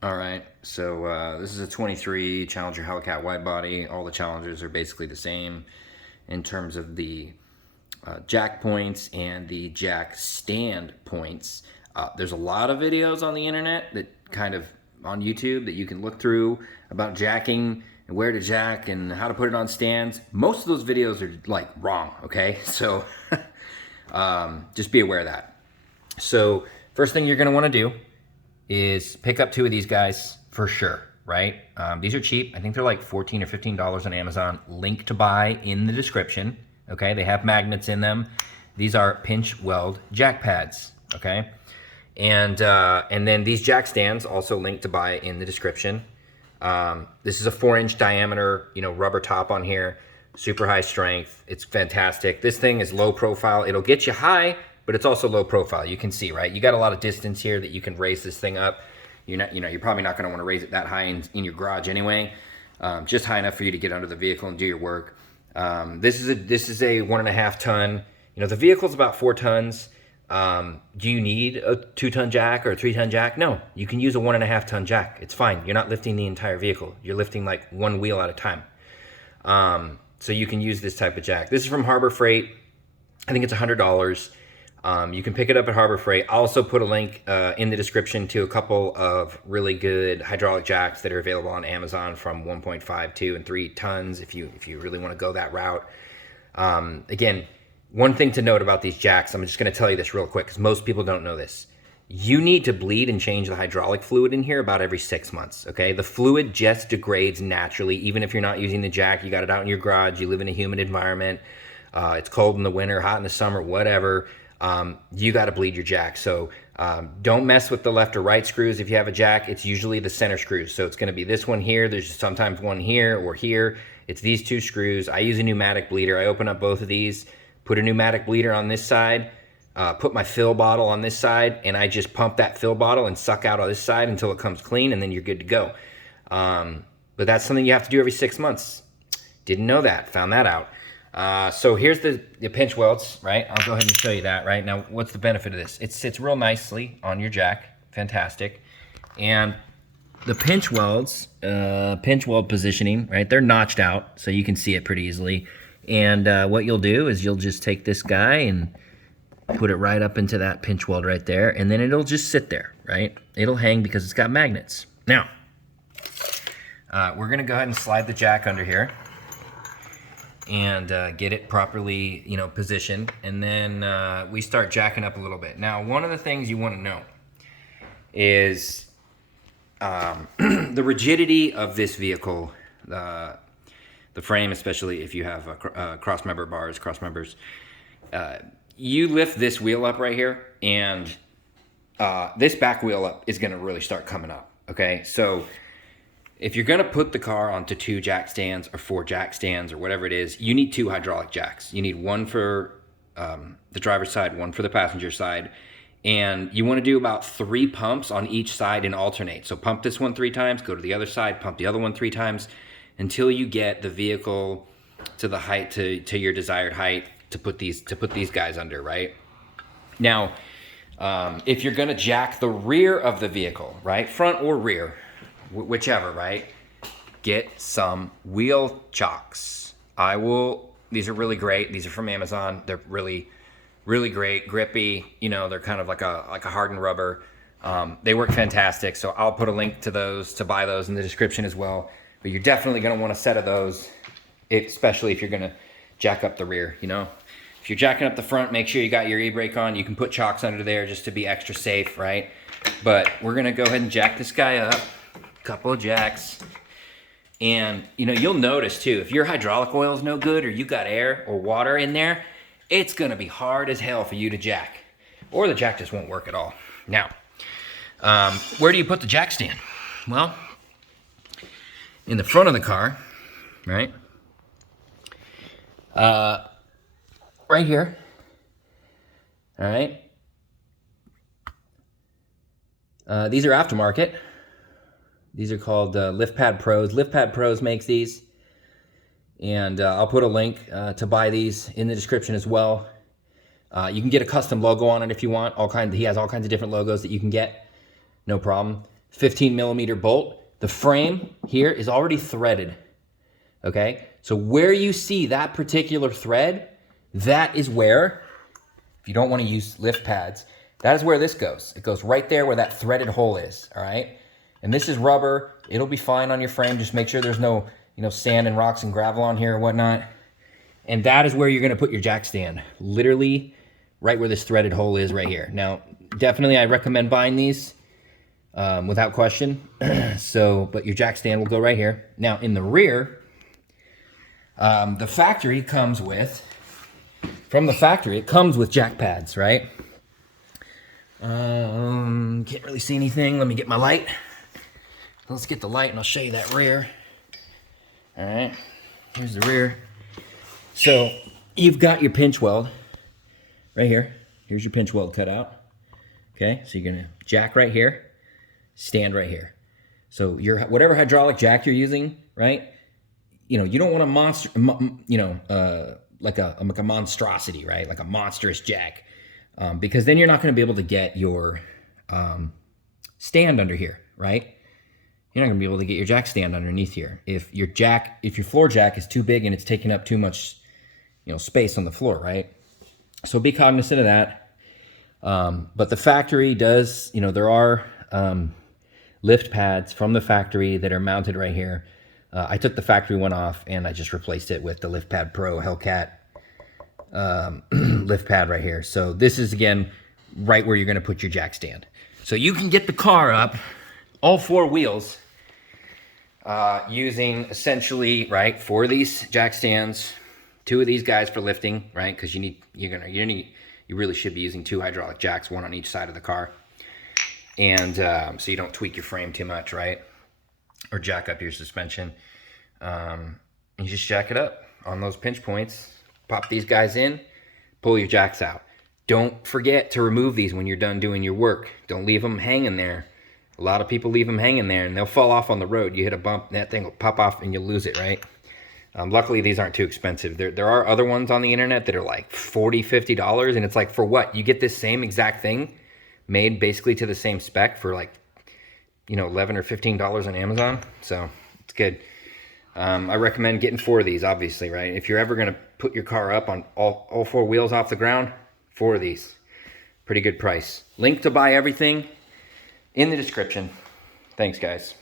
All right, so this is a 23 Challenger Hellcat wide body. All the Challengers are basically the same in terms of the jack points and the jack stand points. There's a lot of videos on the internet that kind of on YouTube that you can look through about jacking and where to jack and how to put it on stands. Most of those videos are like wrong, okay? So just be aware of that. So first thing you're gonna wanna do is pick up two of these guys for sure, right? These are cheap. I think they're like $14 or $15 on Amazon. Link to buy in the description, okay? They have magnets in them. These are pinch weld jack pads, okay? And then these jack stands, also linked to buy in the description. This is a 4-inch diameter, rubber top on here, super high strength. It's fantastic. This thing is low profile. It'll get you high, but it's also low profile. You can see, right? You got a lot of distance here that you can raise this thing up. You're probably not gonna wanna raise it that high in your garage anyway. Just high enough for you to get under the vehicle and do your work. This is a 1.5 ton. The vehicle's about 4 tons. Do you need a 2-ton jack or a 3-ton jack? No, you can use a 1.5 ton jack. It's fine. You're not lifting the entire vehicle. You're lifting like one wheel at a time. So you can use this type of jack. This is from Harbor Freight. I think it's $100. You can pick it up at Harbor Freight. I'll also put a link in the description to a couple of really good hydraulic jacks that are available on Amazon from 1.5, 2, and 3 tons if you really want to go that route. Again, one thing to note about these jacks, I'm just going to tell you this real quick because most people don't know this. You need to bleed and change the hydraulic fluid in here about every 6 months, okay? The fluid just degrades naturally, even if you're not using the jack. You got it out in your garage, you live in a humid environment, it's cold in the winter, hot in the summer, whatever. You got to bleed your jack. So don't mess with the left or right screws. If you have a jack, it's usually the center screws. So it's going to be this one here. There's sometimes one here or here. It's these 2 screws. I use a pneumatic bleeder. I open up both of these, put a pneumatic bleeder on this side, put my fill bottle on this side, and I just pump that fill bottle and suck out on this side until it comes clean, and then you're good to go. But that's something you have to do every 6 months. Didn't know that. Found that out. So here's the pinch welds, right? I'll go ahead and show you that, right? Now, what's the benefit of this? It sits real nicely on your jack. Fantastic. And the pinch welds, pinch weld positioning, right? They're notched out, so you can see it pretty easily. And what you'll do is you'll just take this guy and put it right up into that pinch weld right there, and then it'll just sit there, right? It'll hang because it's got magnets. Now, we're gonna go ahead and slide the jack under here and get it properly, positioned, and then we start jacking up a little bit. Now, one of the things you want to know is the rigidity of this vehicle, the frame, especially if you have cross-member bars, cross-members. You lift this wheel up right here, and this back wheel up is going to really start coming up, okay? So if you're going to put the car onto 2 jack stands or 4 jack stands or whatever it is, you need 2 hydraulic jacks. You need one for the driver's side, one for the passenger side, and you want to do about 3 pumps on each side and alternate. So pump this one 3 times, go to the other side, pump the other one 3 times until you get the vehicle to the height, to your desired height to put these guys under, right? Now, if you're going to jack the rear of the vehicle, right, front or rear, whichever, right? Get some wheel chocks. These are really great. These are from Amazon. They're really, really great, grippy. They're kind of like a hardened rubber. They work fantastic. So I'll put a link to those, to buy those in the description as well. But you're definitely gonna want a set of those, especially if you're gonna jack up the rear, If you're jacking up the front, make sure you got your e-brake on. You can put chocks under there just to be extra safe, right? But we're gonna go ahead and jack this guy up. Couple of jacks, and you'll notice too, if your hydraulic oil is no good or you got air or water in there, it's gonna be hard as hell for you to jack, or the jack just won't work at all. Now, where do you put the jack stand? Well, in the front of the car, right? Right here. All right. These are aftermarket. These are called Lift Pad Pros. Lift Pad Pros makes these. And I'll put a link to buy these in the description as well. You can get a custom logo on it if you want. He has all kinds of different logos that you can get. No problem. 15 millimeter bolt. The frame here is already threaded, okay? So where you see that particular thread, that is where, if you don't want to use lift pads, that is where this goes. It goes right there where that threaded hole is, all right? And this is rubber. It'll be fine on your frame. Just make sure there's no, sand and rocks and gravel on here or whatnot. And that is where you're going to put your jack stand. Literally right where this threaded hole is right here. Now, definitely I recommend buying these without question. But your jack stand will go right here. Now, in the rear, the factory comes with, it comes with jack pads, right? Can't really see anything. Let me get my light. Let's get the light and I'll show you that rear. All right, here's the rear. So you've got your pinch weld right here. Here's your pinch weld cut out. Okay, so you're gonna jack right here, stand right here. So your whatever hydraulic jack you're using, right? You don't want a monster, like a monstrosity, right? Like a monstrous jack, because then you're not going to be able to get your stand under here, right? You're not going to be able to get your jack stand underneath here. If your floor jack is too big and it's taking up too much, space on the floor, right? So be cognizant of that. But the factory does, there are lift pads from the factory that are mounted right here. I took the factory one off and I just replaced it with the Lift Pad Pro Hellcat lift pad right here. So this is, again, right where you're going to put your jack stand. So you can get the car up, all four wheels, using essentially, right, 4 of these jack stands, 2 of these guys for lifting, right? Because you really should be using 2 hydraulic jacks, 1 on each side of the car, and so you don't tweak your frame too much, right? Or jack up your suspension. You just jack it up on those pinch points. Pop these guys in, pull your jacks out. Don't forget to remove these when you're done doing your work. Don't leave them hanging there. A lot of people leave them hanging there and they'll fall off on the road. You hit a bump, that thing will pop off and you'll lose it, right? Luckily, these aren't too expensive. There are other ones on the internet that are like $40, $50, and it's like, for what? You get this same exact thing made basically to the same spec for like, $11 or $15 on Amazon. So it's good. I recommend getting 4 of these, obviously, right? If you're ever going to put your car up on all 4 wheels off the ground, 4 of these. Pretty good price. Link to buy everything in the description. Thanks, guys.